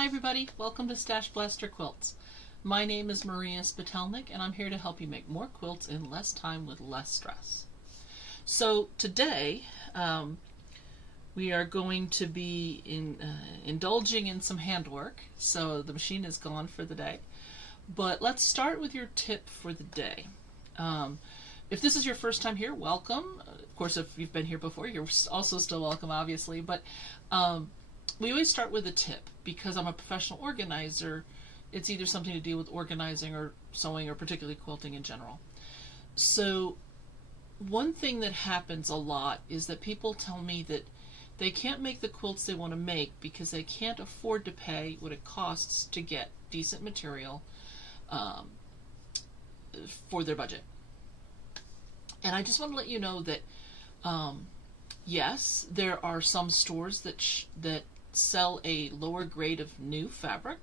Hi everybody, welcome to StashBlaster Quilts. My name is Maria Spatelnik and I'm here to help you make more quilts in less time with less stress. So today we are going to be indulging in some handwork, so the machine is gone for the day. But let's start with your tip for the day. If this is your first time here, welcome. Of course, if you've been here before, you're also still welcome, obviously. But we always start with a tip because I'm a professional organizer. It's either something to do with organizing or sewing or particularly quilting in general. So one thing that happens a lot is that people tell me that they can't make the quilts they want to make because they can't afford to pay what it costs to get decent material for their budget. And I just want to let you know that yes, there are some stores that sell a lower grade of new fabric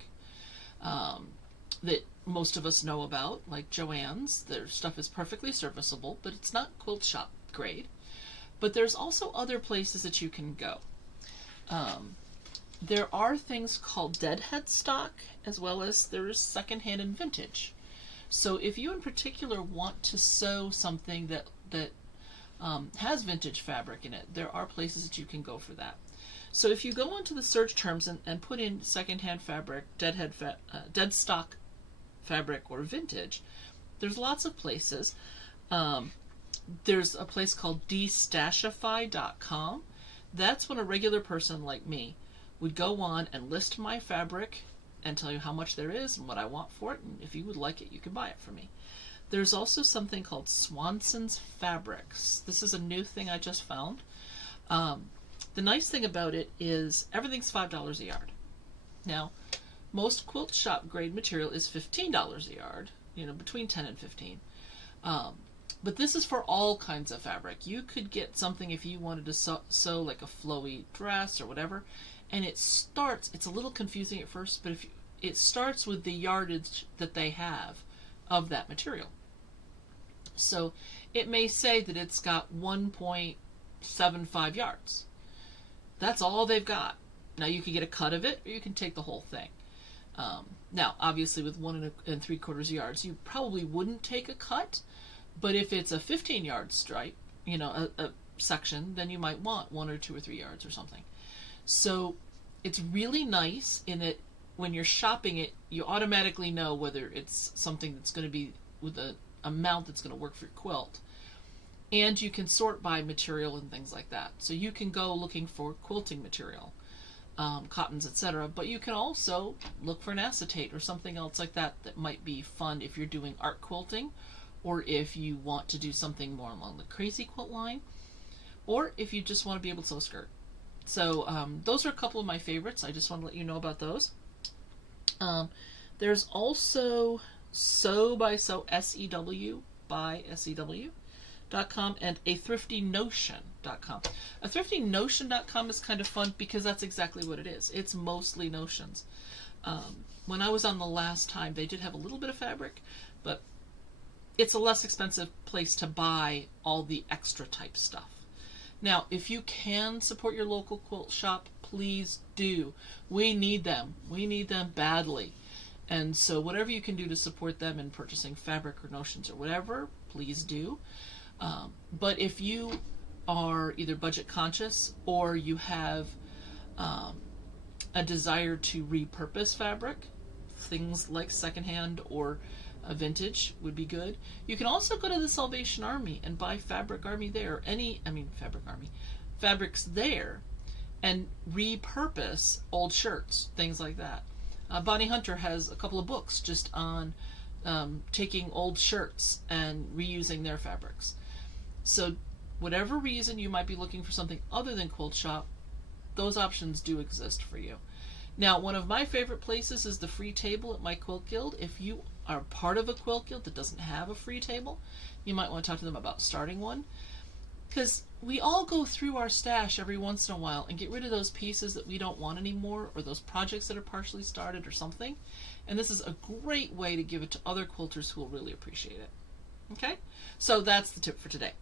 that most of us know about, like Joann's. Their stuff is perfectly serviceable, but it's not quilt shop grade. But there's also other places that you can go. There are things called deadhead stock, as well as there is secondhand and vintage. So if you in particular want to sew something that has vintage fabric in it, there are places that you can go for that. So if you go onto the search terms and put in secondhand fabric, dead stock fabric, or vintage, there's lots of places. There's a place called dstashify.com. That's when a regular person like me would go on and list my fabric and tell you how much there is and what I want for it, and if you would like it, you can buy it from me. There's also something called Swanson's Fabrics. This is a new thing I just found. The nice thing about it is everything's $5 a yard. Now, most quilt shop grade material is $15 a yard, between 10 and 15. But this is for all kinds of fabric. You could get something if you wanted to sew like a flowy dress or whatever, and it's a little confusing at first, but it starts with the yardage that they have of that material. So it may say that it's got 1.75 yards. That's all they've got. Now you can get a cut of it, or you can take the whole thing. Now, obviously, with 1 3/4 yards, you probably wouldn't take a cut. But if it's a 15-yard stripe, a section, then you might want 1 or 2 or 3 yards or something. So it's really nice in that when you're shopping it, you automatically know whether it's something that's going to be with an amount that's going to work for your quilt. And you can sort by material and things like that. So you can go looking for quilting material, cottons, etc. But you can also look for an acetate or something else like that that might be fun if you're doing art quilting, or if you want to do something more along the crazy quilt line, or if you just want to be able to sew a skirt. So those are a couple of my favorites. I just want to let you know about those. There's also Sew by Sew, SEW by SEW.com, and a thriftynotion.com. A thriftynotion.com is kind of fun because that's exactly what it is. It's mostly notions. When I was on the last time, they did have a little bit of fabric, but it's a less expensive place to buy all the extra type stuff. Now, if you can support your local quilt shop, please do. We need them. We need them badly. And so whatever you can do to support them in purchasing fabric or notions or whatever, please do. But if you are either budget conscious or you have a desire to repurpose fabric, things like secondhand or vintage would be good. You can also go to the Salvation Army and buy Fabric Army there, fabrics there, and repurpose old shirts, things like that. Bonnie Hunter has a couple of books just on taking old shirts and reusing their fabrics. So whatever reason you might be looking for something other than quilt shop, those options do exist for you. Now, one of my favorite places is the free table at my quilt guild. If you are part of a quilt guild that doesn't have a free table, you might want to talk to them about starting one, because we all go through our stash every once in a while and get rid of those pieces that we don't want anymore, or those projects that are partially started or something, and this is a great way to give it to other quilters who will really appreciate it. Okay, so that's the tip for today.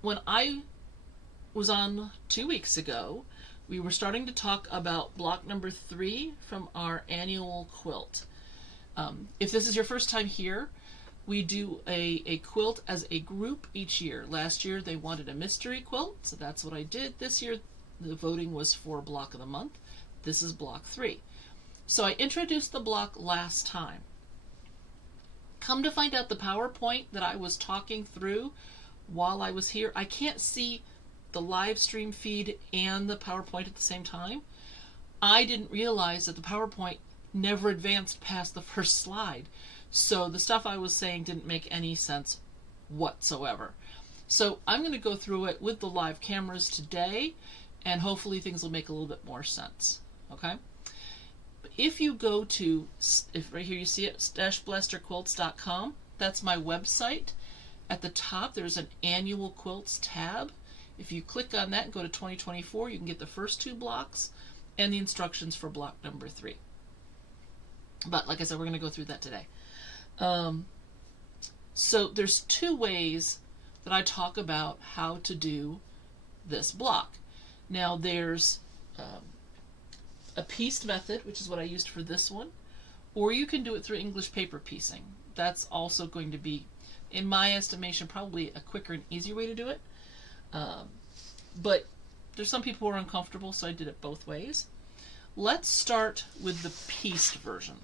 When I was on 2 weeks ago, we were starting to talk about block number 3 from our annual quilt. If this is your first time here, we do a quilt as a group each year. Last year they wanted a mystery quilt, so that's what I did. This year the voting was for block of the month. This is block 3. So I introduced the block last time. Come to find out, the PowerPoint that I was talking through while I was here, I can't see the live stream feed and the PowerPoint at the same time. I didn't realize that the PowerPoint never advanced past the first slide. So the stuff I was saying didn't make any sense whatsoever. So I'm going to go through it with the live cameras today, and hopefully things will make a little bit more sense. Okay? If you go to, if right here you see it, StashBlasterQuilts.com, that's my website. At the top there's an annual quilts tab. If you click on that and go to 2024, you can get the first 2 blocks and the instructions for block number 3. But like I said, we're going to go through that today. So there's 2 ways that I talk about how to do this block. Now there's a pieced method, which is what I used for this one, or you can do it through English paper piecing. That's also going to be, in my estimation, probably a quicker and easier way to do it. But there's some people who are uncomfortable, so I did it both ways. Let's start with the pieced version.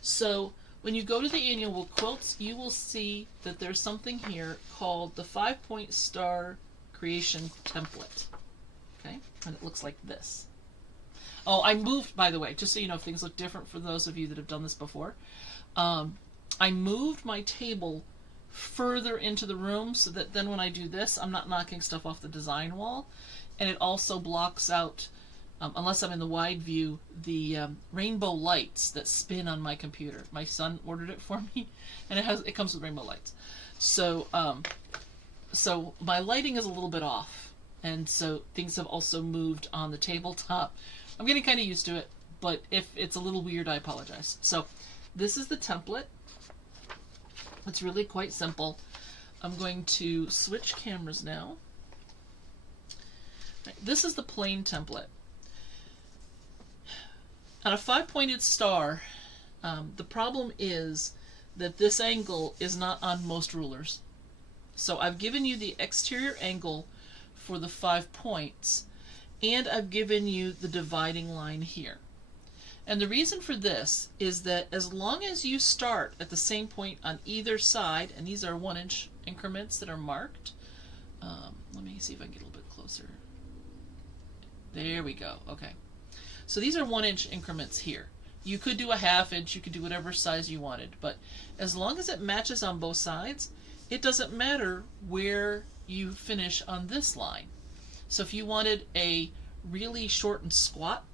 So when you go to the annual quilts, you will see that there's something here called the 5-point star creation template. Okay, and it looks like this. Oh, I moved, by the way, just so you know, if things look different for those of you that have done this before. I moved my table further into the room so that then when I do this, I'm not knocking stuff off the design wall. And it also blocks out, unless I'm in the wide view, the rainbow lights that spin on my computer. My son ordered it for me, and it comes with rainbow lights. So, so my lighting is a little bit off. And so things have also moved on the tabletop. I'm getting kind of used to it, but if it's a little weird, I apologize. So this is the template. It's really quite simple. I'm going to switch cameras now. This is the plain template. On a 5-pointed star, the problem is that this angle is not on most rulers. So I've given you the exterior angle for the 5 points, and I've given you the dividing line here. And the reason for this is that as long as you start at the same point on either side, and these are 1-inch increments that are marked. Let me see if I can get a little bit closer. There we go. Okay. So these are 1-inch increments here. You could do a 1/2 inch, you could do whatever size you wanted, but as long as it matches on both sides, it doesn't matter where you finish on this line. So if you wanted a really short and squat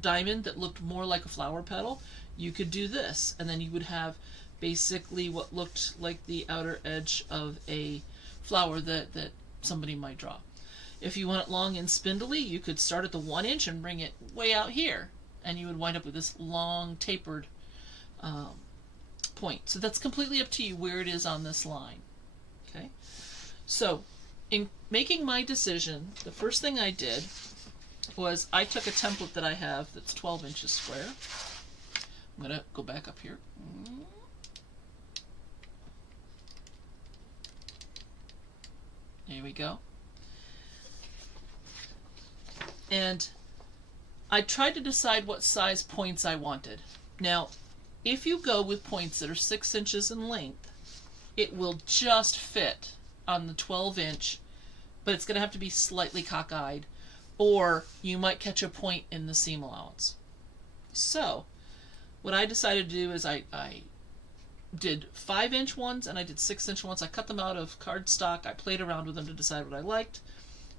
diamond that looked more like a flower petal, you could do this, and then you would have basically what looked like the outer edge of a flower that somebody might draw. If you want it long and spindly, you could start at the 1 inch and bring it way out here, and you would wind up with this long tapered point. So that's completely up to you where it is on this line. Okay, so in making my decision, the first thing I did was I took a template that I have that's 12 inches square. I'm going to go back up here. There we go. And I tried to decide what size points I wanted. Now, if you go with points that are 6 inches in length, it will just fit on the 12 inch, but it's going to have to be slightly cockeyed, or you might catch a point in the seam allowance. So what I decided to do is I did 5-inch ones and I did 6-inch ones. I cut them out of cardstock. I played around with them to decide what I liked,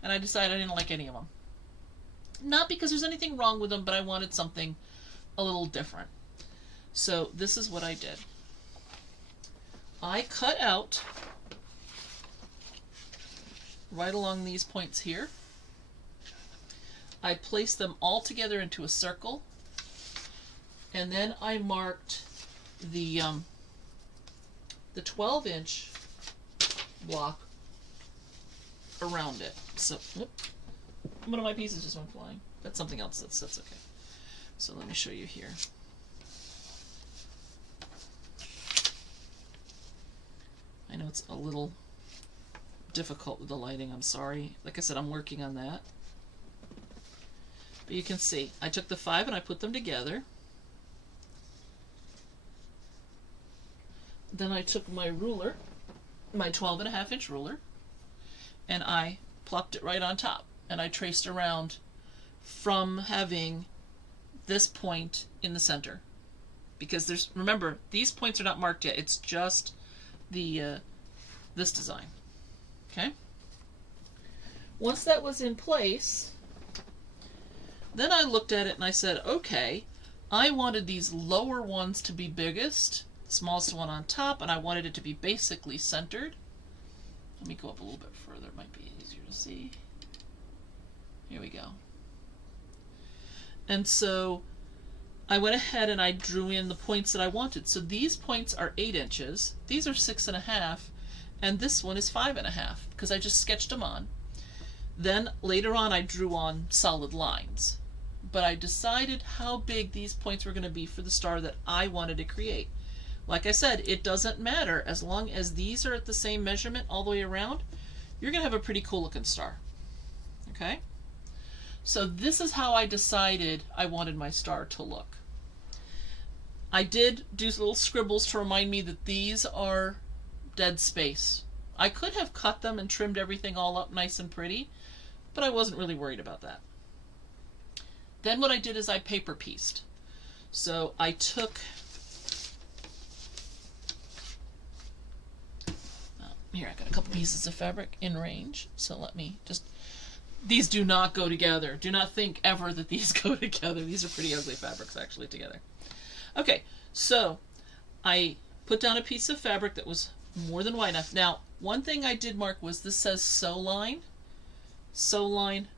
and I decided I didn't like any of them. Not because there's anything wrong with them, but I wanted something a little different. So this is what I did. I cut out right along these points here. I placed them all together into a circle, and then I marked the 12-inch block around it. So, whoop, one of my pieces just went flying. That's something else. That's okay. So let me show you here. I know it's a little difficult with the lighting. I'm sorry. Like I said, I'm working on that. But you can see, I took the 5 and I put them together. Then I took my ruler, my 12.5-inch ruler, and I plopped it right on top. And I traced around from having this point in the center. Because there's, remember, these points are not marked yet. It's just the this design. Okay? Once that was in place, then I looked at it and I said, okay, I wanted these lower ones to be biggest, smallest one on top, and I wanted it to be basically centered. Let me go up a little bit further. It might be easier to see. Here we go. And so I went ahead and I drew in the points that I wanted. So these points are 8 inches, these are 6.5, and this one is 5.5 because I just sketched them on. Then later on I drew on solid lines. But I decided how big these points were going to be for the star that I wanted to create. Like I said, it doesn't matter. As long as these are at the same measurement all the way around, you're going to have a pretty cool looking star. Okay? So this is how I decided I wanted my star to look. I did do little scribbles to remind me that these are dead space. I could have cut them and trimmed everything all up nice and pretty, but I wasn't really worried about that. Then what I did is I paper pieced. So I took, here I got a couple pieces of fabric in range, so let me just, these do not go together. Do not think ever that these go together. These are pretty ugly fabrics actually together. Okay, so I put down a piece of fabric that was more than wide enough. Now, one thing I did mark was this says sew line,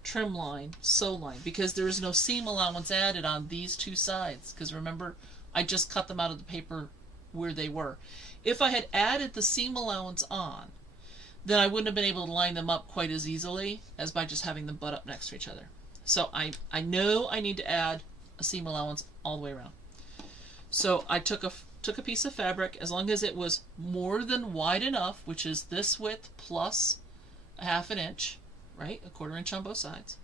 trim line, sew line, because there is no seam allowance added on these two sides, because remember, I just cut them out of the paper where they were. If I had added the seam allowance on, then I wouldn't have been able to line them up quite as easily as by just having them butt up next to each other. So I know I need to add a seam allowance all the way around. So I took a piece of fabric, as long as it was more than wide enough, which is this width plus a 1/2 inch, right? A 1/4 inch on both sides,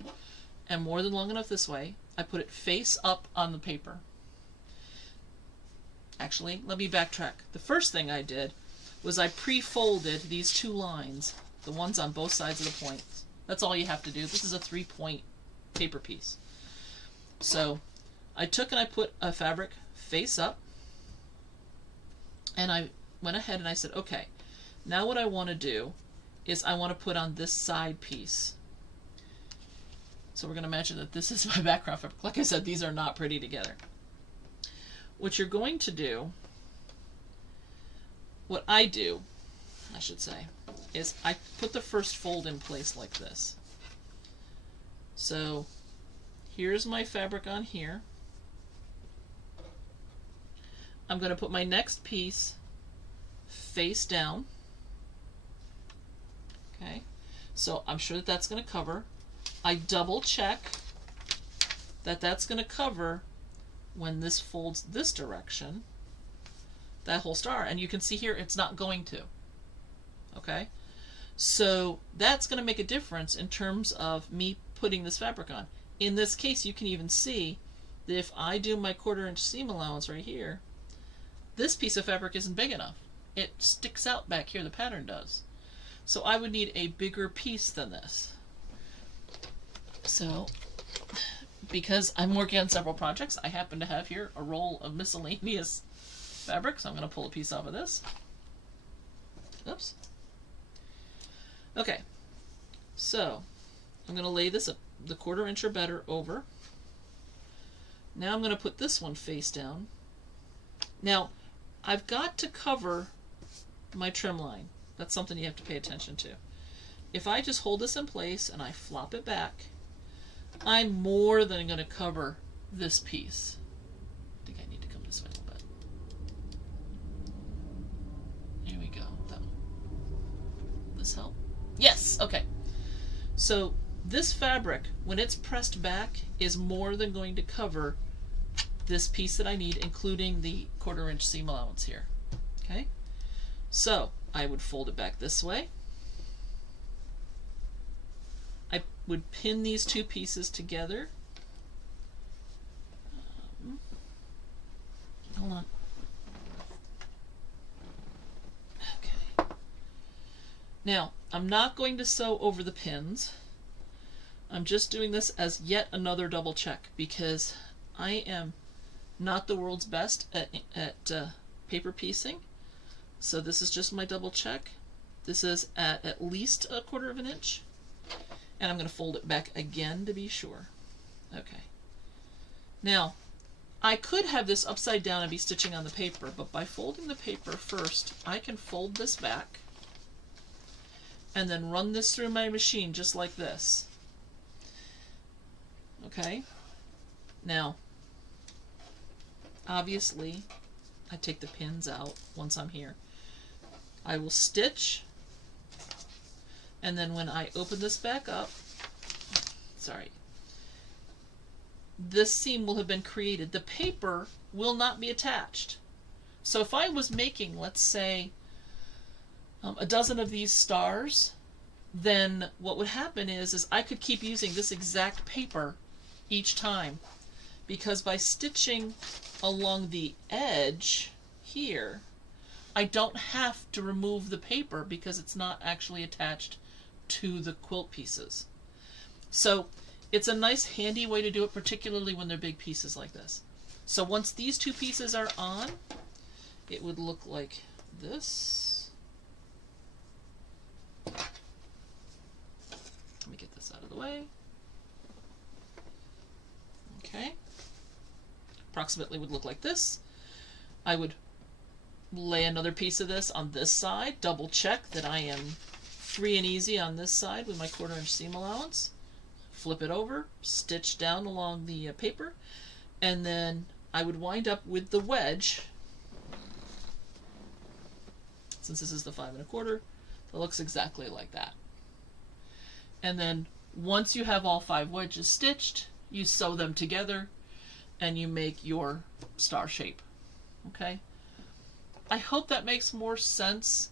and more than long enough this way, I put it face up on the paper. Actually, let me backtrack. The first thing I did was I pre-folded these two lines, the ones on both sides of the points. That's all you have to do. This is a 3-point paper piece. So I took and I put a fabric face up, and I went ahead and I said, okay, now what I want to do is I want to put on this side piece. So we're going to imagine that this is my background fabric. Like I said, these are not pretty together. What you're going to do, what I do, I should say, is I put the first fold in place like this. So here's my fabric on here. I'm going to put my next piece face down. Okay, so I'm sure that that's going to cover. I double check that that's going to cover when this folds this direction, that whole star. And you can see here it's not going to. Okay, so that's going to make a difference in terms of me putting this fabric on. In this case, you can even see that if I do my 1/4 inch seam allowance right here, this piece of fabric isn't big enough. It sticks out back here, the pattern does. So I would need a bigger piece than this. So, because I'm working on several projects, I happen to have here a roll of miscellaneous fabric, so I'm going to pull a piece off of this. Oops. Okay, so I'm going to lay this up the 1/4 inch or better over. Now I'm going to put this one face down. Now, I've got to cover my trim line. That's something you have to pay attention to. If I just hold this in place and I flop it back, I'm more than going to cover this piece. I think I need to come this way a little bit. Here we go. This help? Yes, okay. So this fabric, when it's pressed back, is more than going to cover this piece that I need, including the 1/4 inch seam allowance here. Okay, so I would fold it back this way. I would pin these two pieces together. Hold on. Okay. Now, I'm not going to sew over the pins. I'm just doing this as yet another double check because I am not the world's best at paper piecing. So this is just my double check. This is at least 1/4 inch. And I'm going to fold it back again to be sure. Okay. Now, I could have this upside down and be stitching on the paper, but by folding the paper first, I can fold this back and then run this through my machine just like this. Okay? Now, obviously, I take the pins out once I'm here. I will stitch, and then when I open this back up, sorry, this seam will have been created. The paper will not be attached. So if I was making, let's say, a dozen of these stars, then what would happen is I could keep using this exact paper each time, because by stitching along the edge here, I don't have to remove the paper because it's not actually attached to the quilt pieces. So it's a nice handy way to do it, particularly when they're big pieces like this. So once these two pieces are on, it would look like this. Let me get this out of the way. Okay. Approximately would look like this. I would lay another piece of this on this side, double check that I am free and easy on this side with my 1/4 inch seam allowance. Flip it over, stitch down along the paper, and then I would wind up with the wedge. Since this is the 5 1/4, it looks exactly like that. And then once you have all 5 wedges stitched, you sew them together and you make your star shape. Okay? I hope that makes more sense,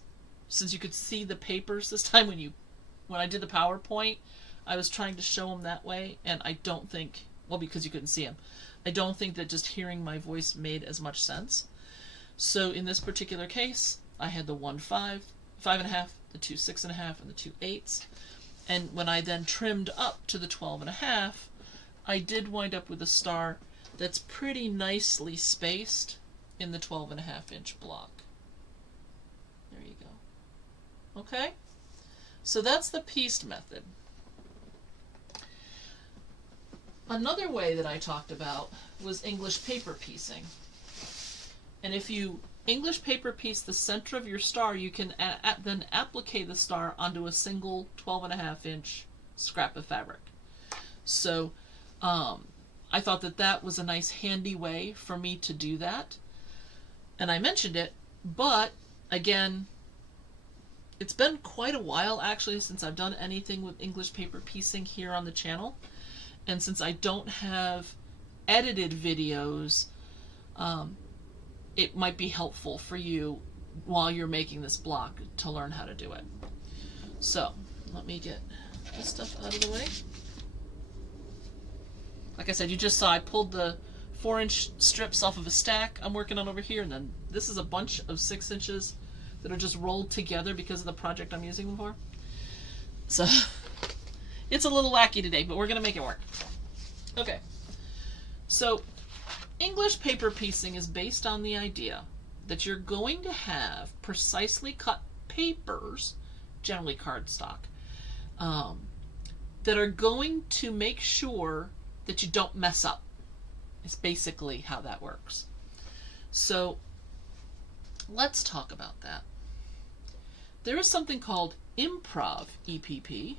since you could see the papers this time when I did the PowerPoint. I was trying to show them that way, and I don't think, well, because you couldn't see them, I don't think that just hearing my voice made as much sense. So in this particular case, I had the 1 5, 5 1/2, the 2 6 1/2, and the 2 8s. And when I then trimmed up to the 12 1/2, I did wind up with a star that's pretty nicely spaced in the 12 1/2 inch block. There you go. Okay? So that's the pieced method. Another way that I talked about was English paper piecing. And if you English paper piece the center of your star, you can then applique the star onto a single 12 1/2 inch scrap of fabric. So I thought that that was a nice handy way for me to do that. And I mentioned it, but again, it's been quite a while actually since I've done anything with English paper piecing here on the channel. And since I don't have edited videos, it might be helpful for you while you're making this block to learn how to do it. So let me get this stuff out of the way. Like I said, you just saw I pulled the 4-inch strips off of a stack I'm working on over here, and then this is a bunch of 6 inches that are just rolled together because of the project I'm using them for. So it's a little wacky today, but we're going to make it work. Okay, so English paper piecing is based on the idea that you're going to have precisely cut papers, generally cardstock, that are going to make sure that you don't mess up. It's basically how that works. So let's talk about that. There is something called improv EPP.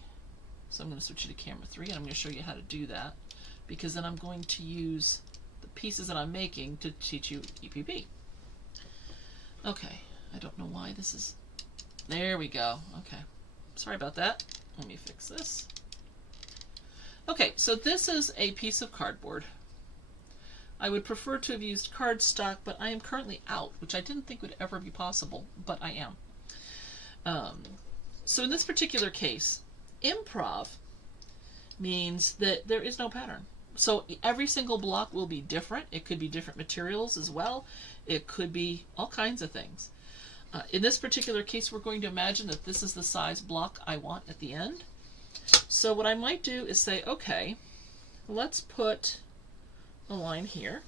So I'm going to switch you to camera 3 and I'm going to show you how to do that, because then I'm going to use the pieces that I'm making to teach you EPP. Okay, I don't know why this is... There we go. Okay, sorry about that. Let me fix this. Okay, so this is a piece of cardboard. I would prefer to have used cardstock, but I am currently out, which I didn't think would ever be possible, but I am. So in this particular case, improv means that there is no pattern. So every single block will be different. It could be different materials as well. It could be all kinds of things. In this particular case, we're going to imagine that this is the size block I want at the end. So what I might do is say, okay, let's put a line here.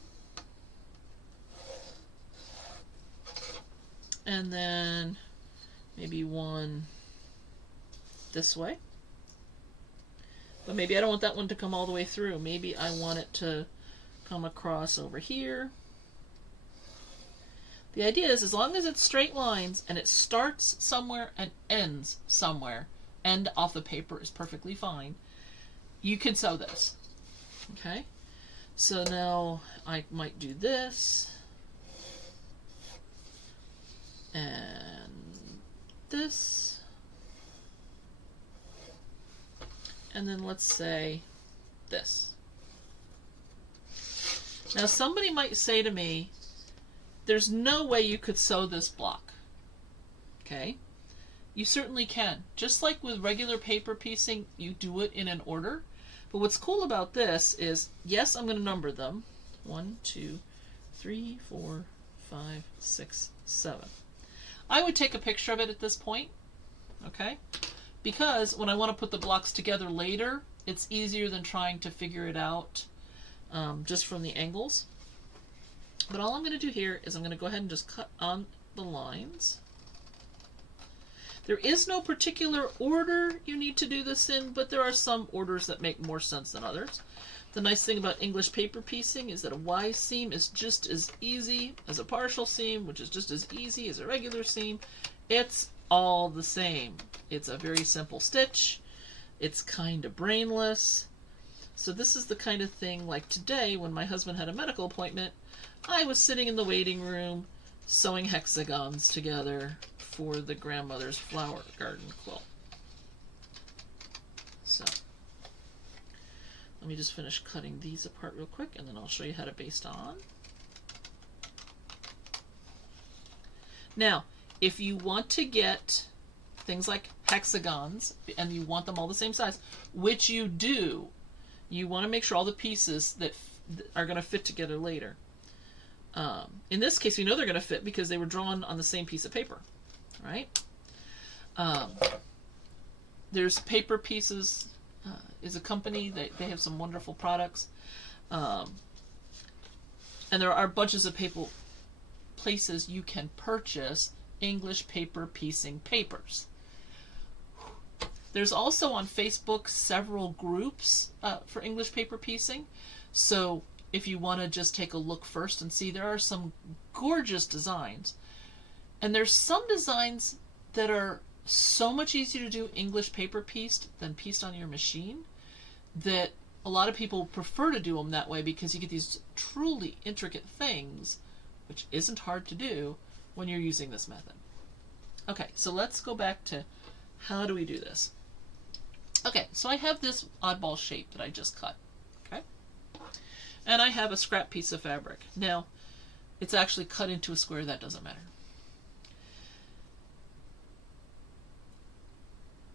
And then maybe one this way. But maybe I don't want that one to come all the way through. Maybe I want it to come across over here. The idea is, as long as it's straight lines and it starts somewhere and ends somewhere, end off the paper is perfectly fine, you can sew this. Okay? So now I might do this. And this. And then let's say this. Now somebody might say to me, there's no way you could sew this block. Okay? You certainly can. Just like with regular paper piecing, you do it in an order. But what's cool about this is, yes, I'm going to number them. 1, 2, 3, 4, 5, 6, 7. I would take a picture of it at this point. Okay? Because when I want to put the blocks together later, it's easier than trying to figure it out just from the angles. But all I'm going to do here is I'm going to go ahead and just cut on the lines. There is no particular order you need to do this in, but there are some orders that make more sense than others. The nice thing about English paper piecing is that a Y seam is just as easy as a partial seam, which is just as easy as a regular seam. It's all the same. It's a very simple stitch. It's kind of brainless. So this is the kind of thing, like today when my husband had a medical appointment, I was sitting in the waiting room sewing hexagons together for the grandmother's flower garden quilt. So let me just finish cutting these apart real quick, and then I'll show you how to baste on. Now, if you want to get things like hexagons and you want them all the same size, which you do, you want to make sure all the pieces that are going to fit together later. In this case, we know they're going to fit because they were drawn on the same piece of paper, right? There's Paper Pieces is a company that they have some wonderful products, and there are bunches of places you can purchase English paper piecing papers. There's also on Facebook several groups for English paper piecing, so if you want to just take a look first and see, there are some gorgeous designs. And there's some designs that are so much easier to do English paper pieced than pieced on your machine that a lot of people prefer to do them that way because you get these truly intricate things, which isn't hard to do when you're using this method. Okay, so let's go back to how do we do this. Okay, so I have this oddball shape that I just cut. Okay? And I have a scrap piece of fabric. Now, it's actually cut into a square. That doesn't matter.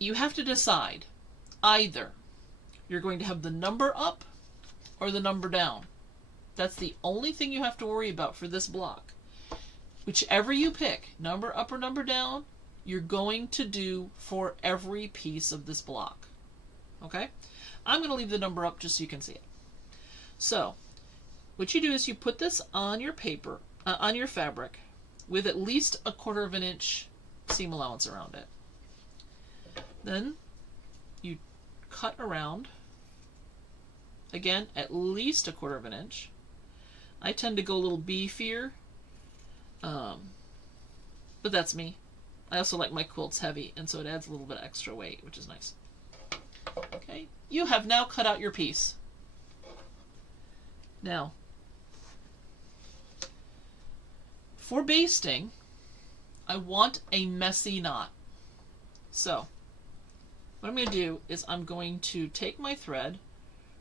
You have to decide either you're going to have the number up or the number down. That's the only thing you have to worry about for this block. Whichever you pick, number up or number down, you're going to do for every piece of this block. Okay? I'm going to leave the number up just so you can see it. So, what you do is you put this on your paper, on your fabric, with at least 1/4 inch seam allowance around it. Then you cut around, again, at least 1/4 inch. I tend to go a little beefier, but that's me. I also like my quilts heavy, and so it adds a little bit of extra weight, which is nice. Okay, you have now cut out your piece. Now, for basting, I want a messy knot. So, what I'm going to do is I'm going to take my thread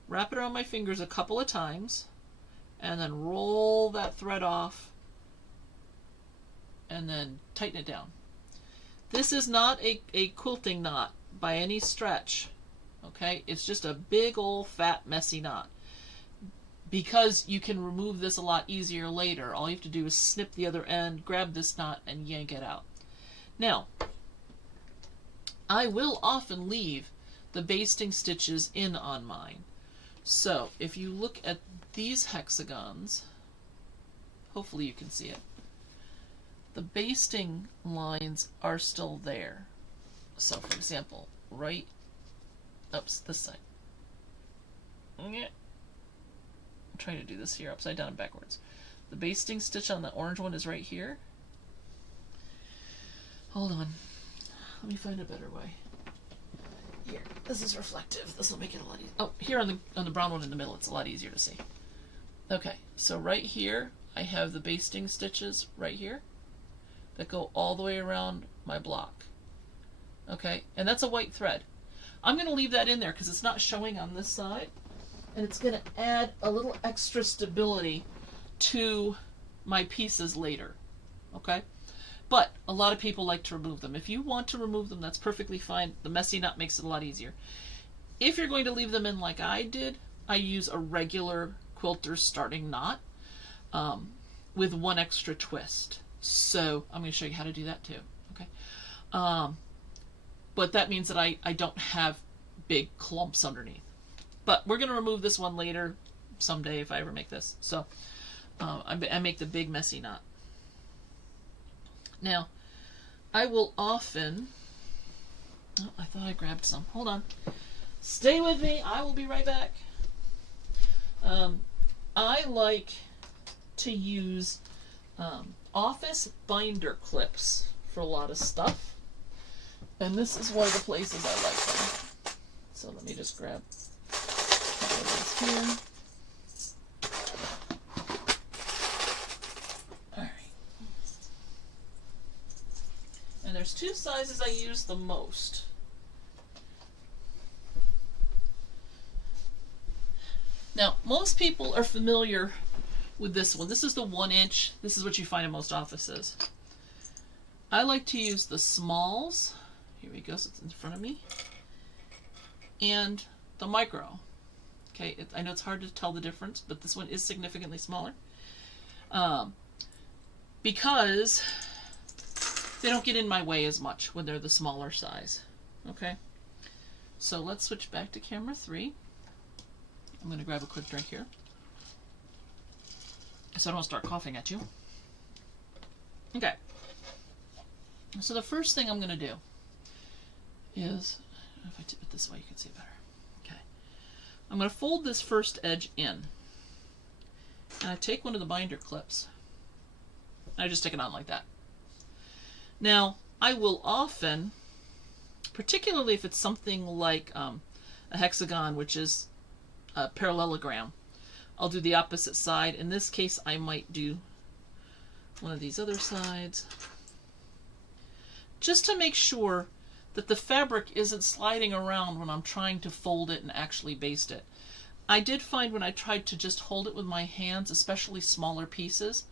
wrap it around my fingers a couple of times, and then roll that thread off, and then tighten it down. This is not a quilting knot by any stretch, okay? It's just a big old fat messy knot. Because you can remove this a lot easier later, all you have to do is snip the other end, grab this knot, and yank it out. Now, I will often leave the basting stitches in on mine. So if you look at these hexagons, hopefully you can see it, the basting lines are still there. So for example, right up this side. I'm trying to do this here upside down and backwards. The basting stitch on the orange one is right here. Hold on. Let me find a better way. Here, this is reflective. This will make it a lot easier. Oh, here on the brown one in the middle, it's a lot easier to see. Okay, so right here, I have the basting stitches right here that go all the way around my block. Okay, and that's a white thread. I'm going to leave that in there because it's not showing on this side, and it's going to add a little extra stability to my pieces later. Okay? But a lot of people like to remove them. If you want to remove them, that's perfectly fine. The messy knot makes it a lot easier. If you're going to leave them in like I did, I use a regular quilter starting knot with one extra twist. So I'm going to show you how to do that too. Okay, but that means that I don't have big clumps underneath. But we're going to remove this one later someday if I ever make this. So I make the big messy knot. Now, I will often... Oh, I thought I grabbed some. Hold on. Stay with me. I will be right back. I like to use office binder clips for a lot of stuff. And this is one of the places I like them. So let me just grab a couple of these here. And there's two sizes I use the most. Now, most people are familiar with this one. This is the 1 inch. This is what you find in most offices. I like to use the smalls. Here we go, so it's in front of me. And the micro. Okay, I know it's hard to tell the difference, but this one is significantly smaller. Because they don't get in my way as much when they're the smaller size. Okay, so let's switch back to camera 3. I'm going to grab a quick drink here so I don't start coughing at you. Okay, so the first thing I'm going to do is, if I tip it this way you can see it better. Okay, I'm going to fold this first edge in, and I take one of the binder clips and I just stick it on like that. Now, I will often, particularly if it's something like a hexagon, which is a parallelogram, I'll do the opposite side. In this case, I might do one of these other sides, just to make sure that the fabric isn't sliding around when I'm trying to fold it and actually baste it. I did find when I tried to just hold it with my hands, especially smaller pieces,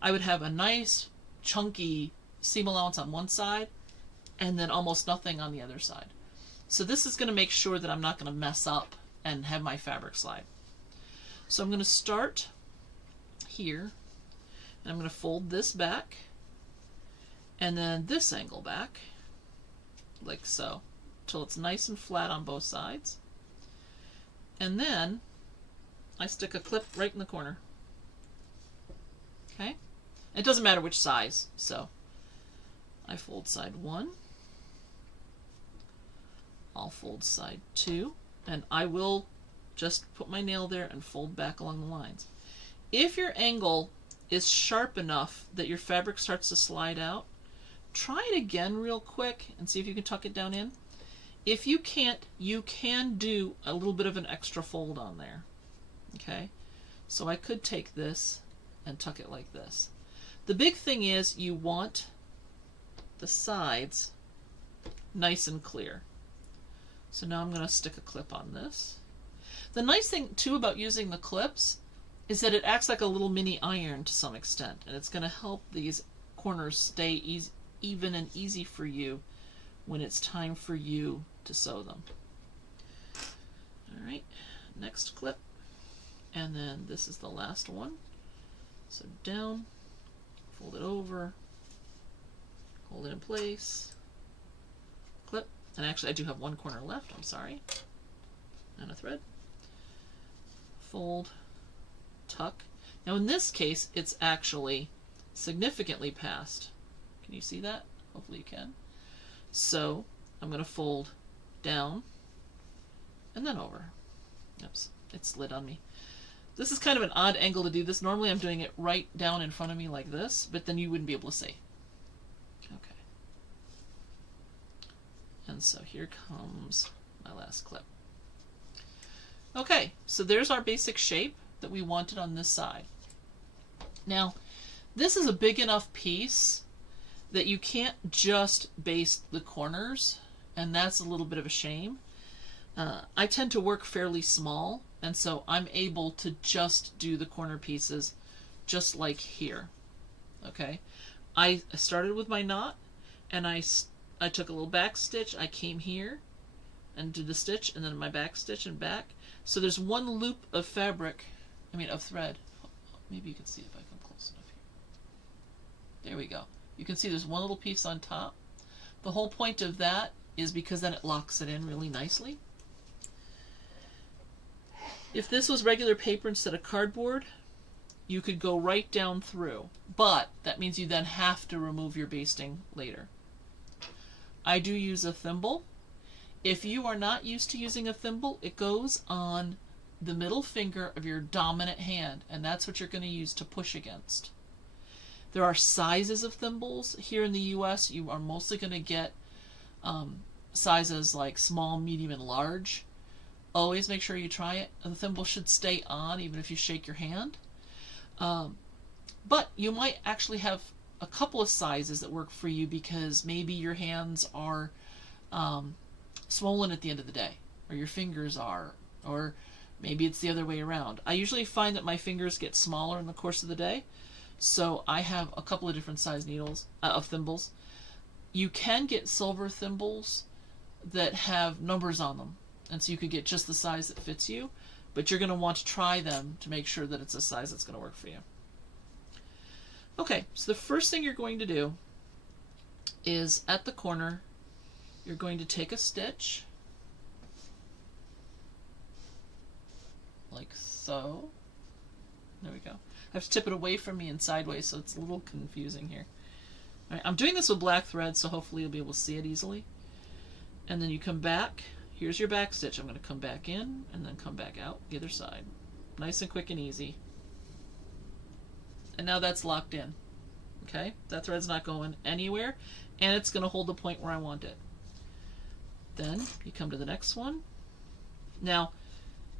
I would have a nice chunky seam allowance on one side and then almost nothing on the other side. So this is going to make sure that I'm not going to mess up and have my fabric slide. So I'm going to start here, and I'm going to fold this back and then this angle back like so till it's nice and flat on both sides, and then I stick a clip right in the corner. Okay, it doesn't matter which size, so I fold side 1, I'll fold side 2, and I will just put my nail there and fold back along the lines. If your angle is sharp enough that your fabric starts to slide out, try it again real quick and see if you can tuck it down in. If you can't, you can do a little bit of an extra fold on there. Okay, so I could take this and tuck it like this. The big thing is you want the sides nice and clear. So now I'm going to stick a clip on this. The nice thing too about using the clips is that it acts like a little mini iron to some extent, and it's going to help these corners stay even and easy for you when it's time for you to sew them. All right, next clip, and then this is the last one. So down, fold it over, hold it in place, clip, and actually I do have one corner left, I'm sorry, and a thread, fold, tuck. Now in this case it's actually significantly past. Can you see that? Hopefully you can. So I'm going to fold down and then over. Oops, it slid on me. This is kind of an odd angle to do this. Normally I'm doing it right down in front of me like this, but then you wouldn't be able to see. Okay. And so here comes my last clip. Okay, so there's our basic shape that we wanted on this side. Now, this is a big enough piece that you can't just baste the corners, and that's a little bit of a shame. I tend to work fairly small, and so I'm able to just do the corner pieces just like here. Okay, I started with my knot, and I took a little back stitch, I came here and did the stitch, and then my back stitch and back. So there's one loop of fabric, of thread. Maybe you can see if I come close enough here. There we go. You can see there's one little piece on top. The whole point of that is because then it locks it in really nicely. If this was regular paper instead of cardboard, you could go right down through, but that means you then have to remove your basting later. I do use a thimble. If you are not used to using a thimble, it goes on the middle finger of your dominant hand, and that's what you're going to use to push against. There are sizes of thimbles. Here in the US, you are mostly going to get sizes like small, medium, and large. Always make sure you try it. The thimble should stay on even if you shake your hand. But you might actually have a couple of sizes that work for you because maybe your hands are swollen at the end of the day, or your fingers are, or maybe it's the other way around. I usually find that my fingers get smaller in the course of the day, so I have a couple of different size needles of thimbles. You can get silver thimbles that have numbers on them, and so you could get just the size that fits you, but you're going to want to try them to make sure that it's a size that's going to work for you. Okay, so the first thing you're going to do is at the corner, you're going to take a stitch, like so. There we go. I have to tip it away from me and sideways, so it's a little confusing here. All right, I'm doing this with black thread, so hopefully you'll be able to see it easily. And then you come back. Here's your back stitch. I'm going to come back in and then come back out the other side. Nice and quick and easy. And now that's locked in. Okay, that thread's not going anywhere, and it's going to hold the point where I want it. Then you come to the next one. Now,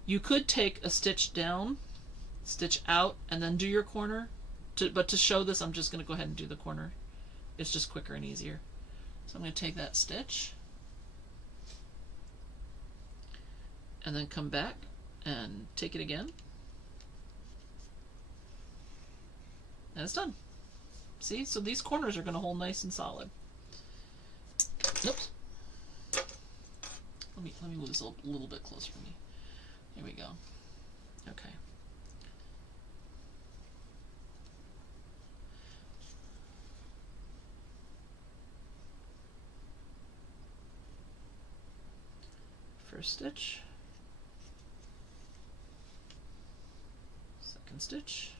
you could take a stitch down, stitch out, and then do your corner. But to show this, I'm just going to go ahead and do the corner. It's just quicker and easier. So I'm going to take that stitch and then come back and take it again. And it's done. See? So these corners are going to hold nice and solid. Oops. Let me move this a little bit closer to me. Here we go. Okay. First stitch. Second stitch.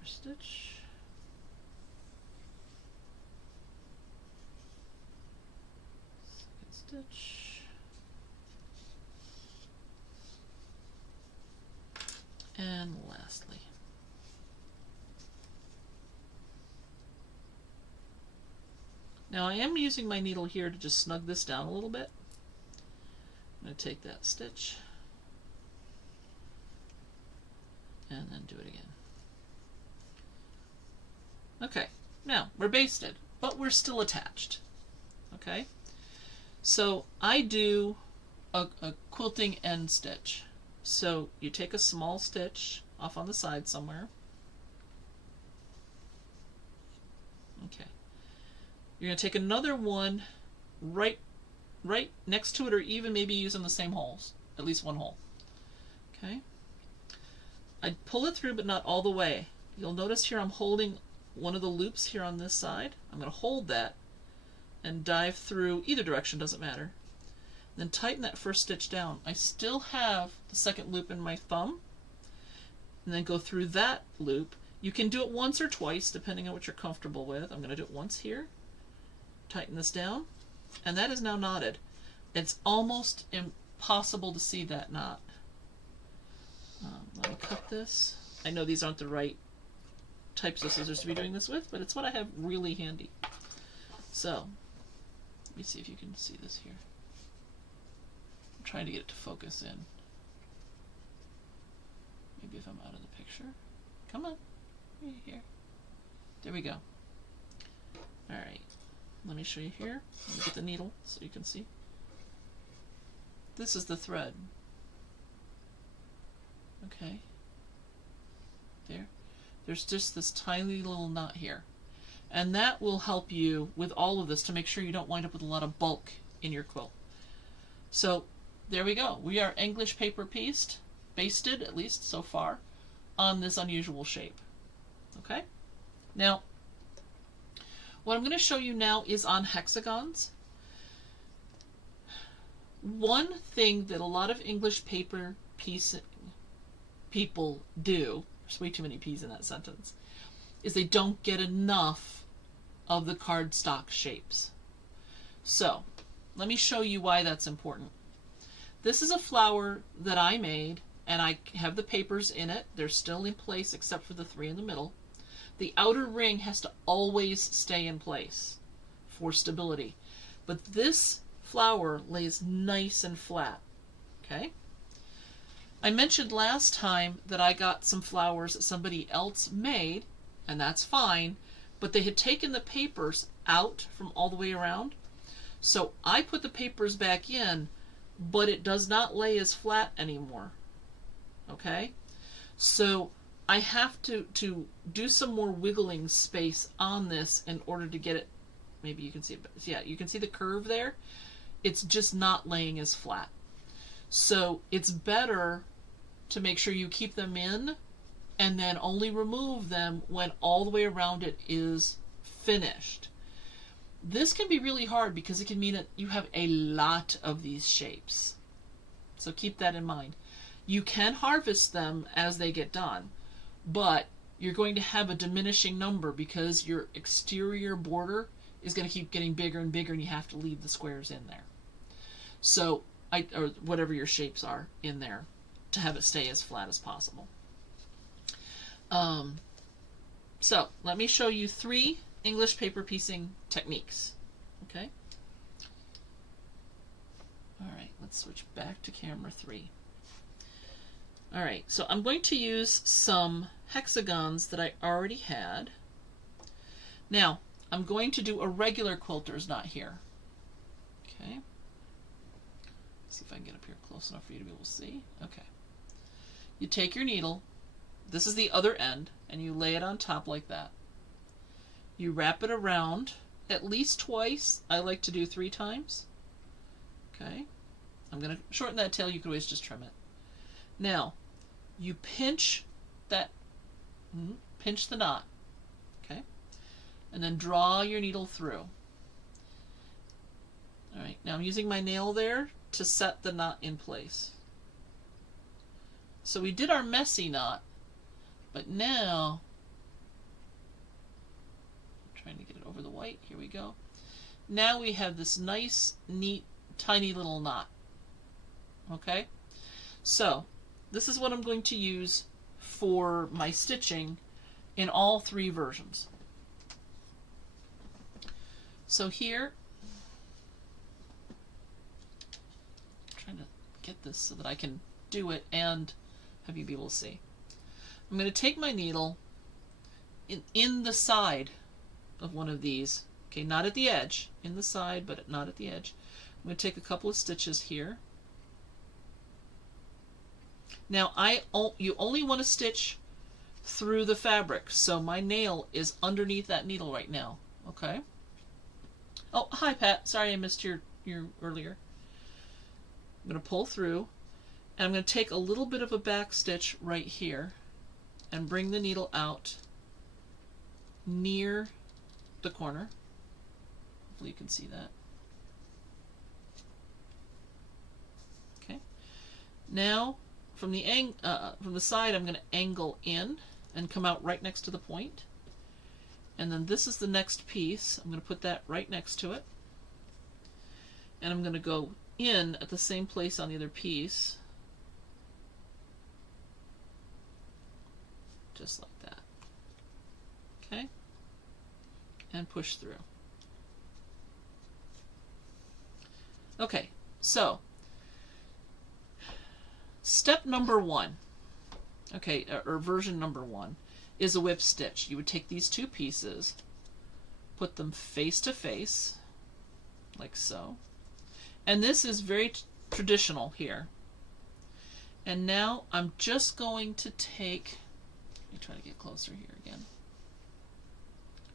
First stitch. Stitch, and lastly. Now I am using my needle here to just snug this down a little bit. I'm going to take that stitch and then do it again. Okay, now we're basted, but we're still attached. Okay, so I do a quilting end stitch. So you take a small stitch off on the side somewhere. Okay, you're going to take another one right next to it, or even maybe using the same holes, at least one hole. Okay, I pull it through, but not all the way. You'll notice here I'm holding one of the loops here on this side. I'm going to hold that and dive through either direction, doesn't matter. Then tighten that first stitch down. I still have the second loop in my thumb, and then go through that loop. You can do it once or twice depending on what you're comfortable with. I'm going to do it once here, tighten this down, and that is now knotted. It's almost impossible to see that knot. Let me cut this. I know these aren't the right types of scissors to be doing this with, but it's what I have really handy. So let me see if you can see this here. I'm trying to get it to focus in. Maybe if I'm out of the picture. Come on, right here. There we go. All right, let me show you here. Let me get the needle so you can see. This is the thread. Okay, there's just this tiny little knot here, and that will help you with all of this to make sure you don't wind up with a lot of bulk in your quilt. So there we go. We are English paper basted, at least so far, on this unusual shape. Okay, now what I'm going to show you now is on hexagons. One thing that a lot of English paper people do, there's way too many P's in that sentence, is they don't get enough of the cardstock shapes. So let me show you why that's important. This is a flower that I made, and I have the papers in it. They're still in place except for the three in the middle. The outer ring has to always stay in place for stability, but this flower lays nice and flat. Okay, I mentioned last time that I got some flowers that somebody else made, and that's fine, but they had taken the papers out from all the way around. So I put the papers back in, but it does not lay as flat anymore. Okay? So I have to do some more wiggling space on this in order to get it, maybe you can see it, yeah, you can see the curve there. It's just not laying as flat. So it's better to make sure you keep them in and then only remove them when all the way around it is finished. This can be really hard because it can mean that you have a lot of these shapes. So keep that in mind. You can harvest them as they get done, but you're going to have a diminishing number because your exterior border is going to keep getting bigger and bigger, and you have to leave the squares in there. So, or whatever your shapes are in there, to have it stay as flat as possible. So let me show you 3 English paper piecing techniques. Okay. All right, let's switch back to camera 3. All right, so I'm going to use some hexagons that I already had. Now, I'm going to do a regular quilter's knot here. Okay. See if I can get up here close enough for you to be able to see. Okay. You take your needle, this is the other end, and you lay it on top like that. You wrap it around at least twice. I like to do 3 times. Okay. I'm going to shorten that tail. You could always just trim it. Now, you pinch that, pinch the knot. Okay. And then draw your needle through. All right. Now I'm using my nail there to set the knot in place. So we did our messy knot, but now, I'm trying to get it over the white, here we go. Now we have this nice, neat, tiny little knot. Okay? So, this is what I'm going to use for my stitching in all 3 versions. So here, I'm trying to get this so that I can do it and have you be able to see. I'm going to take my needle in the side of one of these Okay, not at the edge, in the side, but not at the edge. I'm going to take a couple of stitches here. Now you only want to stitch through the fabric, so my nail is underneath that needle right now. Okay. Oh, hi Pat. Sorry I missed your earlier. I'm going to pull through, and I'm going to take a little bit of a back stitch right here and bring the needle out near the corner. Hopefully you can see that. Okay. Now from the side, I'm going to angle in and come out right next to the point. And then this is the next piece. I'm going to put that right next to it. And I'm going to go in at the same place on the other piece. Just like that. Okay? And push through. Okay, so step number 1, okay, or version number 1, is a whip stitch. You would take these two pieces, put them face to face, like so. And this is very traditional here. And now I'm just going to take, let me try to get closer here again.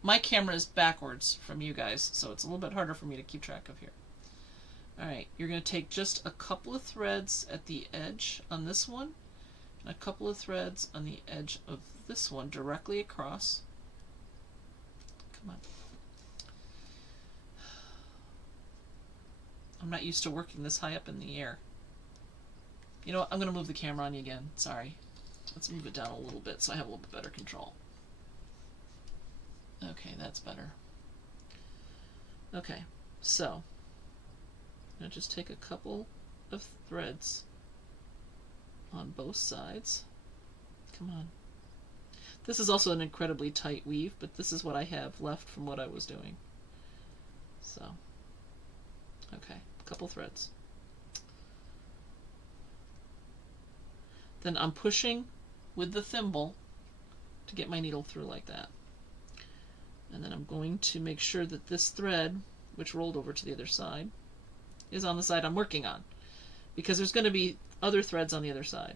My camera is backwards from you guys, so it's a little bit harder for me to keep track of here. Alright, you're going to take just a couple of threads at the edge on this one, and a couple of threads on the edge of this one directly across. Come on. I'm not used to working this high up in the air. You know what? I'm going to move the camera on you again. Sorry. Let's move it down a little bit so I have a little bit better control. Okay, that's better. Okay, so I'm going to just take a couple of threads on both sides. Come on. This is also an incredibly tight weave, but this is what I have left from what I was doing. So, okay, a couple threads. Then I'm pushing with the thimble to get my needle through like that. And then I'm going to make sure that this thread, which rolled over to the other side, is on the side I'm working on, because there's going to be other threads on the other side.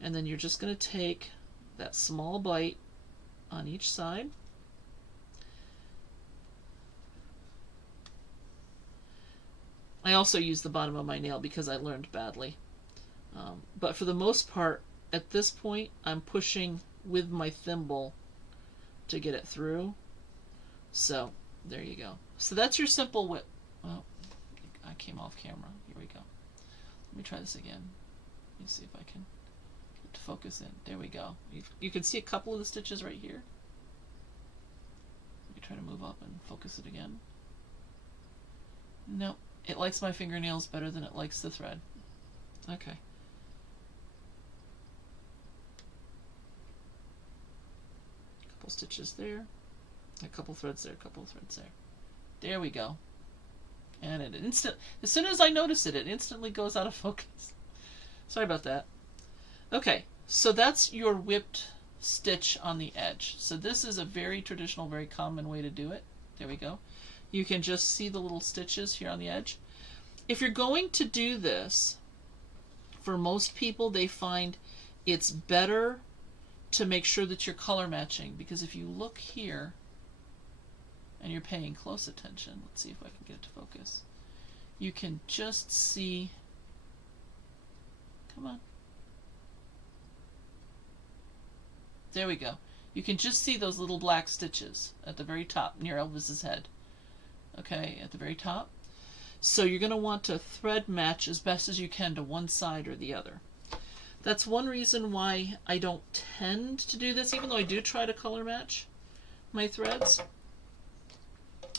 And then you're just going to take that small bite on each side. I also use the bottom of my nail because I learned badly. But for the most part, at this point, I'm pushing with my thimble to get it through. So there you go. So that's your simple whip. Oh, I came off camera. Here we go. Let me try this again. Let me see if I can get to focus in. There we go. You can see a couple of the stitches right here. Let me try to move up and focus it again. Nope. It likes my fingernails better than it likes the thread. Okay. Couple stitches there. A couple threads there, a couple threads there. There we go. And as soon as I notice it, it instantly goes out of focus. Sorry about that. Okay, so that's your whipped stitch on the edge. So this is a very traditional, very common way to do it. There we go. You can just see the little stitches here on the edge. If you're going to do this, for most people, they find it's better to make sure that you're color matching, because if you look here and you're paying close attention, let's see if I can get it to focus, you can just see, come on, there we go. You can just see those little black stitches at the very top near Elvis's head. Okay, at the very top. So you're going to want to thread match as best as you can to one side or the other. That's one reason why I don't tend to do this, even though I do try to color match my threads.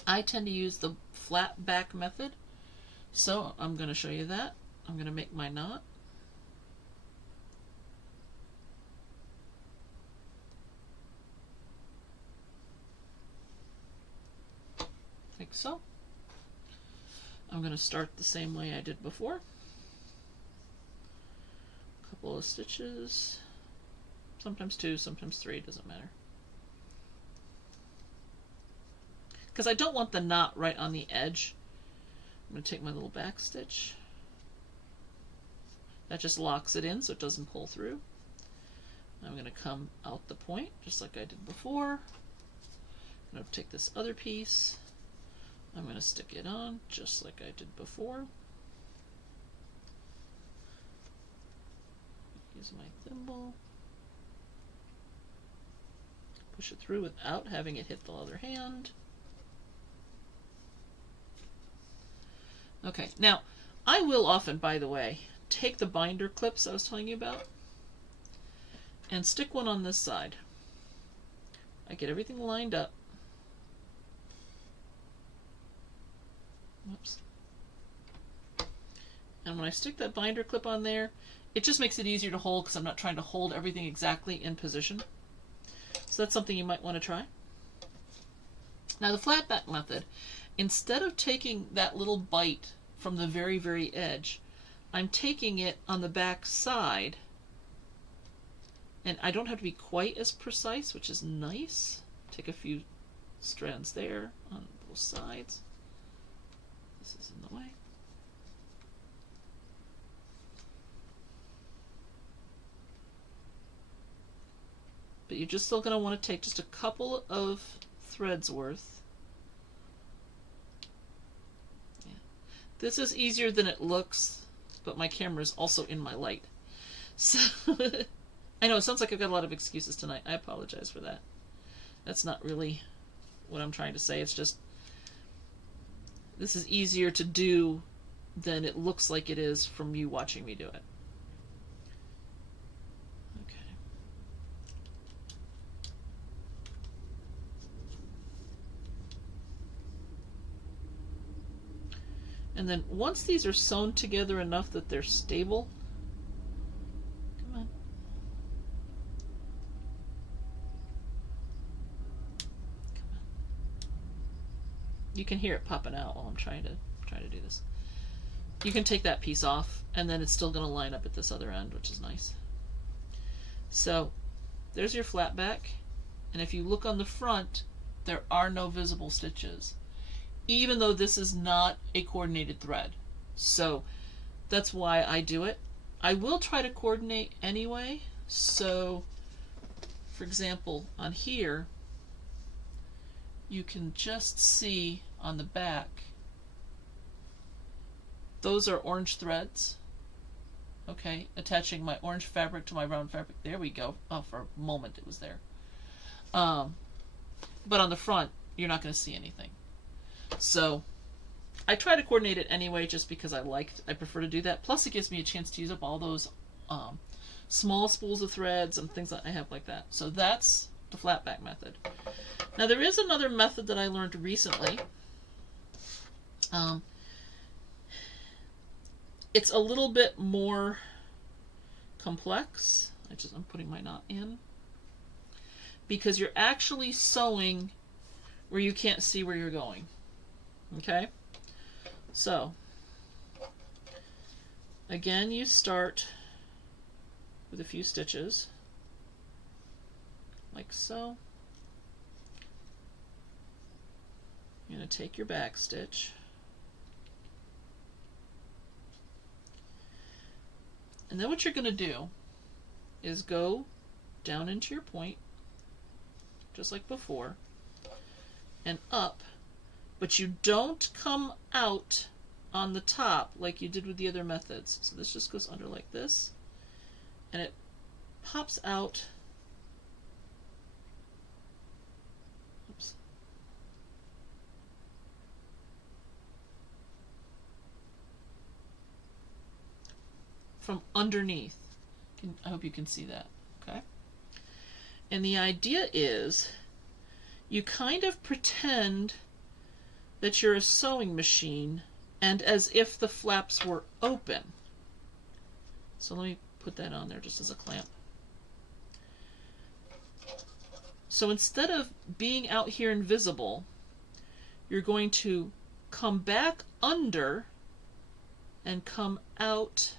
I tend to use the flat back method. So I'm going to show you that. I'm going to make my knot. Like so. I'm going to start the same way I did before. A couple of stitches, sometimes two, sometimes three, doesn't matter. because I don't want the knot right on the edge. I'm going to take my little back stitch. That just locks it in so it doesn't pull through. I'm going to come out the point just like I did before. I'm going to take this other piece. I'm going to stick it on just like I did before. Use my thimble. Push it through without having it hit the other hand. Okay, now I will often, by the way, take the binder clips I was telling you about and stick one on this side. I get everything lined up. Whoops. And when I stick that binder clip on there, it just makes it easier to hold because I'm not trying to hold everything exactly in position. So that's something you might want to try. Now the flat back method, instead of taking that little bite from the very, very edge, I'm taking it on the back side, and I don't have to be quite as precise, which is nice. Take a few strands there on both sides. This is in the way. But you're just still going to want to take just a couple of threads worth. Yeah. This is easier than it looks, but my camera is also in my light. So I know it sounds like I've got a lot of excuses tonight. I apologize for that. That's not really what I'm trying to say. It's just this is easier to do than it looks like it is from you watching me do it. And then once these are sewn together enough that they're stable, come on. Come on. You can hear it popping out while I'm trying to do this. You can take that piece off and then it's still going to line up at this other end, which is nice. So there's your flat back, and if you look on the front, there are no visible stitches, even though this is not a coordinated thread. So that's why I do it. I will try to coordinate anyway. So for example, on here, you can just see on the back, those are orange threads. Okay, attaching my orange fabric to my brown fabric. There we go. Oh, for a moment it was there. But on the front, you're not going to see anything. So I try to coordinate it anyway, just because I prefer to do that. Plus it gives me a chance to use up all those small spools of threads and things that I have like that. So that's the flat back method. Now there is another method that I learned recently. It's a little bit more complex. I'm putting my knot in, because you're actually sewing where you can't see where you're going. Okay, so again, you start with a few stitches like so. You're going to take your back stitch, and then what you're going to do is go down into your point just like before and up, but you don't come out on the top like you did with the other methods. So this just goes under like this, and it pops out. Oops. From underneath. I hope you can see that. Okay. And the idea is you kind of pretend that you're a sewing machine, and as if the flaps were open. So let me put that on there just as a clamp. So instead of being out here invisible, you're going to come back under and come out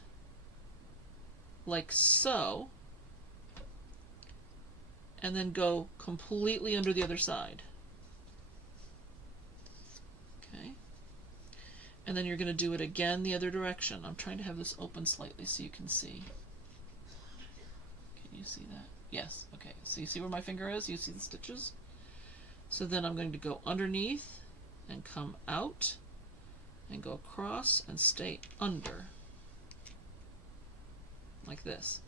like so, and then go completely under the other side. and then you're going to do it again the other direction. I'm trying to have this open slightly so you can see. Can you see that? Yes. Okay. So you see where my finger is? You see the stitches? So then I'm going to go underneath and come out and go across and stay under. Like this.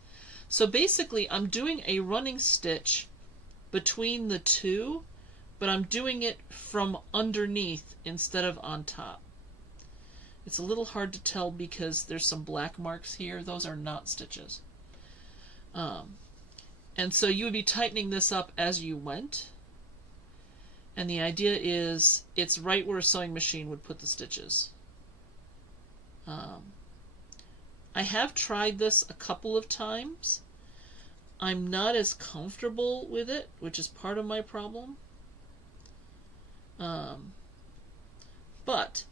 So basically I'm doing a running stitch between the two, but I'm doing it from underneath instead of on top. It's a little hard to tell because there's some black marks here. Those are not stitches. And so you would be tightening this up as you went. And the idea is it's right where a sewing machine would put the stitches. I have tried this a couple of times. I'm not as comfortable with it, which is part of my problem. But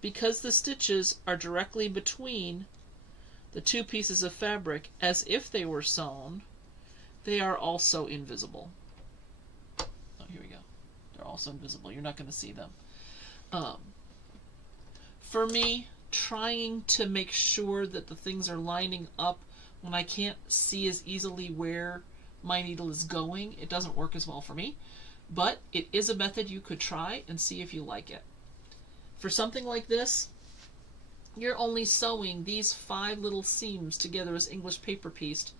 because the stitches are directly between the two pieces of fabric as if they were sewn, they are also invisible. Oh, here we go. They're also invisible. You're not going to see them. For me, trying to make sure that the things are lining up when I can't see as easily where my needle is going, it doesn't work as well for me. But it is a method you could try and see if you like it. For something like this, you're only sewing these 5 little seams together as English paper pieced,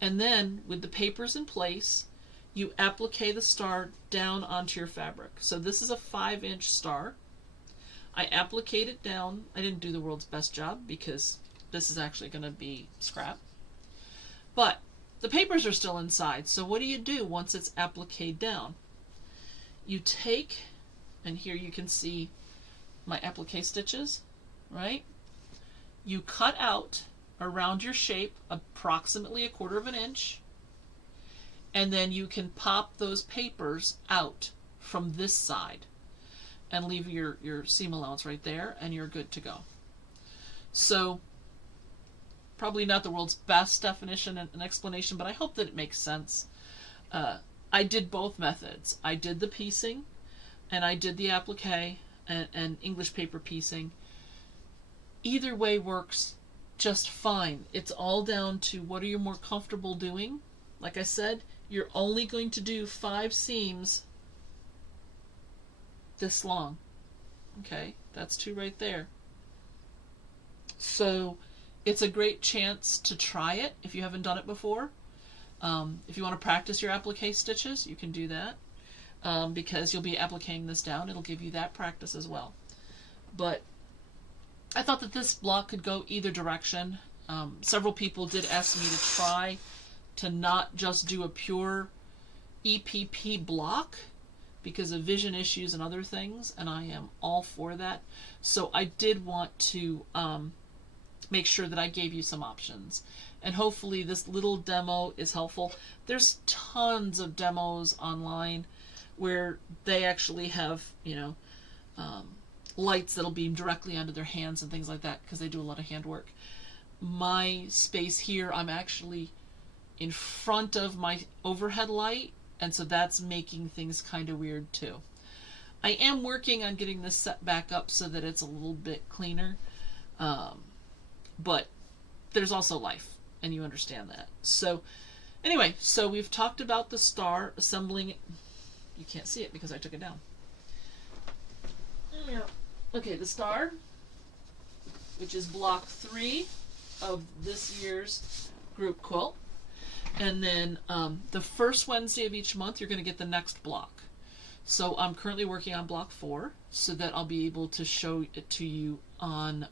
and then with the papers in place, you applique the star down onto your fabric. So this is a 5-inch star. I appliqued it down. I didn't do the world's best job because this is actually going to be scrap. But the papers are still inside, so what do you do once it's appliqued down? You take, and here you can see my applique stitches, right? You cut out around your shape approximately 1/4 inch, and then you can pop those papers out from this side and leave your seam allowance right there, and you're good to go. So probably not the world's best definition and explanation, but I hope that it makes sense. I did both methods. I did the piecing, and I did the applique and English paper piecing. Either way works just fine. It's all down to what are you more comfortable doing. Like I said, you're only going to do 5 seams this long. Okay, that's 2 right there. So it's a great chance to try it if you haven't done it before. If you want to practice your applique stitches, you can do that. Because you'll be appliquing this down. It'll give you that practice as well. But I thought that this block could go either direction. Several people did ask me to try to not just do a pure EPP block because of vision issues and other things, and I am all for that. So I did want to make sure that I gave you some options. And hopefully this little demo is helpful. There's tons of demos online where they actually have, lights that'll beam directly onto their hands and things like that because they do a lot of handwork. My space here, I'm actually in front of my overhead light, and so that's making things kind of weird too. I am working on getting this set back up so that it's a little bit cleaner, but there's also life, and you understand that. So anyway, so we've talked about the star, assembling it. You can't see it because I took it down. Okay, the star, which is block 3 of this year's group quilt. And then the first Wednesday of each month, you're going to get the next block. So I'm currently working on block 4 so that I'll be able to show it to you on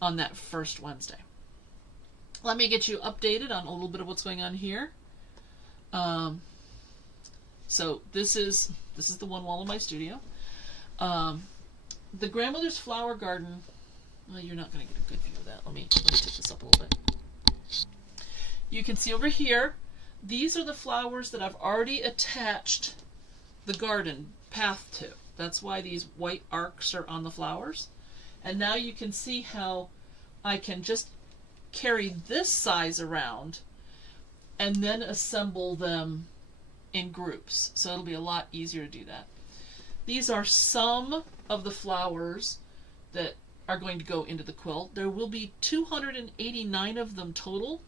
that first Wednesday. Let me get you updated on a little bit of what's going on here. So this is the one wall of my studio. The grandmother's flower garden. Well, you're not going to get a good view of that. Let me tip this up a little bit. You can see over here, these are the flowers that I've already attached the garden path to. That's why these white arcs are on the flowers. And now you can see how I can just carry this size around and then assemble them in groups. So it'll be a lot easier to do that. These are some of the flowers that are going to go into the quilt. There will be 289 of them total.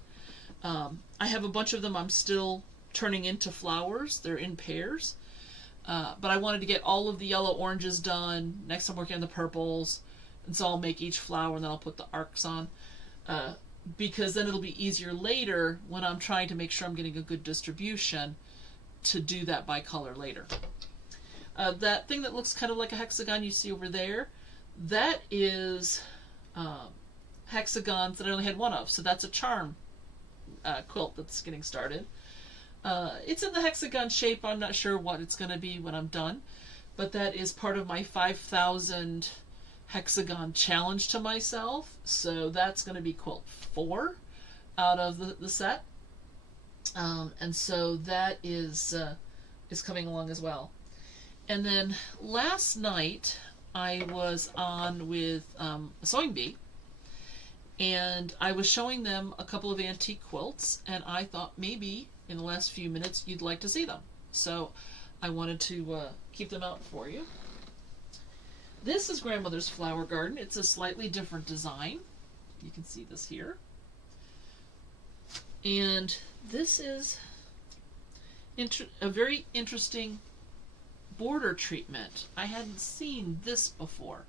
I have a bunch of them I'm still turning into flowers. They're in pairs. But I wanted to get all of the yellow oranges done. Next I'm working on the purples. And so I'll make each flower and then I'll put the arcs on. Because then it'll be easier later when I'm trying to make sure I'm getting a good distribution to do that by color later. That thing that looks kind of like a hexagon you see over there, that is hexagons that I only had one of. So that's a charm quilt that's getting started. It's in the hexagon shape. I'm not sure what it's going to be when I'm done. But that is part of my 5,000 hexagon challenge to myself. So that's going to be quilt 4 out of the set. And so that is coming along as well. And then last night I was on with a sewing bee, and I was showing them a couple of antique quilts, and I thought maybe in the last few minutes you'd like to see them. So I wanted to keep them out for you. This is Grandmother's Flower Garden. It's a slightly different design. You can see this here. And this is a very interesting border treatment. I hadn't seen this before.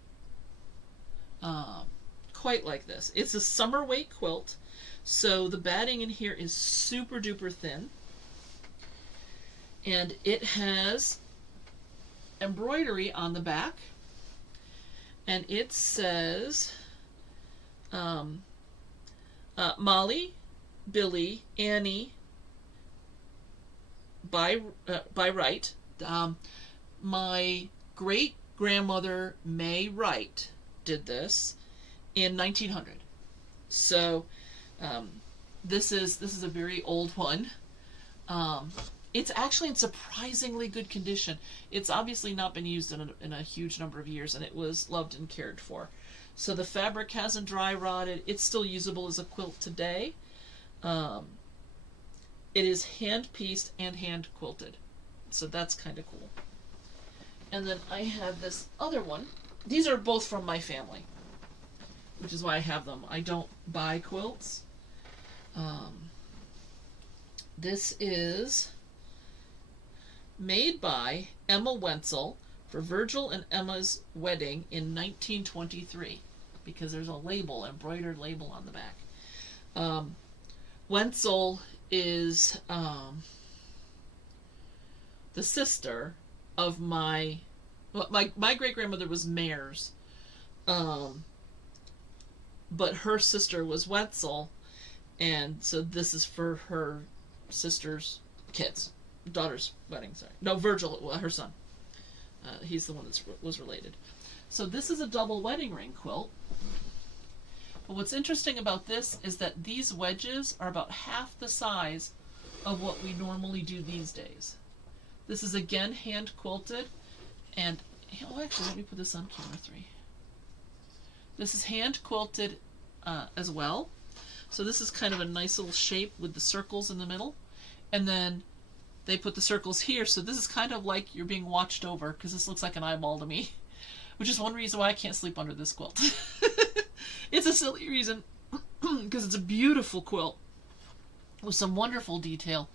Quite like this. It's a summer weight quilt, so the batting in here is super duper thin, and it has embroidery on the back, and it says Molly, Billy, Annie, by right. My great-grandmother May Wright did this in 1900. So this is a very old one. It's actually in surprisingly good condition. It's obviously not been used in a huge number of years, and it was loved and cared for. So the fabric hasn't dry rotted. It's still usable as a quilt today. It is hand pieced and hand quilted. So that's kind of cool. And then I have this other one. These are both from my family, which is why I have them. I don't buy quilts. This is made by Emma Wenzel for Virgil and Emma's wedding in 1923, because there's a label, embroidered label on the back. Wenzel is the sister of my great-grandmother was Mayers, but her sister was Wetzel, and so this is for her sister's daughter's wedding. Sorry, no, Virgil, her son. He's the one that was related. So this is a double wedding ring quilt. But what's interesting about this is that these wedges are about half the size of what we normally do these days. This is again hand quilted, and actually let me put this on camera 3. This is hand quilted as well. So this is kind of a nice little shape with the circles in the middle, and then they put the circles here, so this is kind of like you're being watched over, because this looks like an eyeball to me, which is one reason why I can't sleep under this quilt. It's a silly reason, because it's a beautiful quilt with some wonderful detail.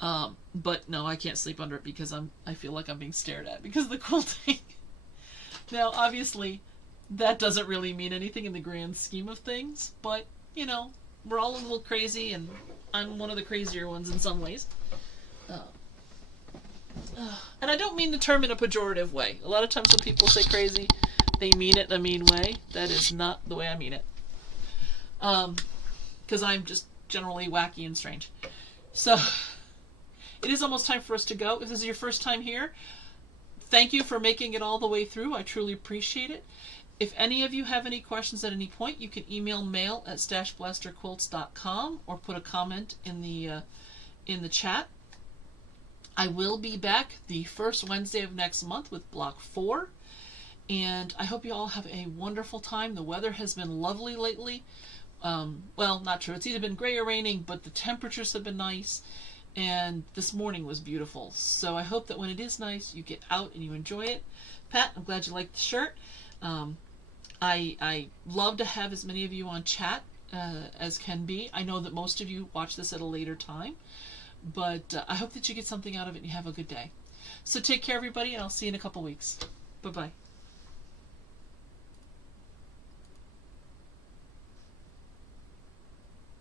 But no, I can't sleep under it because I feel like I'm being stared at because of the quilting. Now, obviously, that doesn't really mean anything in the grand scheme of things, but, you know, we're all a little crazy, and I'm one of the crazier ones in some ways. And I don't mean the term in a pejorative way. A lot of times when people say crazy, they mean it in a mean way. That is not the way I mean it. Because I'm just generally wacky and strange. So it is almost time for us to go. If this is your first time here, thank you for making it all the way through. I truly appreciate it. If any of you have any questions at any point, you can email mail@StashBlasterQuilts.com or put a comment in the chat. I will be back the first Wednesday of next month with Block 4. And I hope you all have a wonderful time. The weather has been lovely lately. Well, not true. It's either been gray or raining, but the temperatures have been nice. And this morning was beautiful. So I hope that when it is nice, you get out and you enjoy it. Pat, I'm glad you liked the shirt. I love to have as many of you on chat as can be. I know that most of you watch this at a later time, but I hope that you get something out of it and you have a good day. So take care, everybody, and I'll see you in a couple weeks. Bye-bye.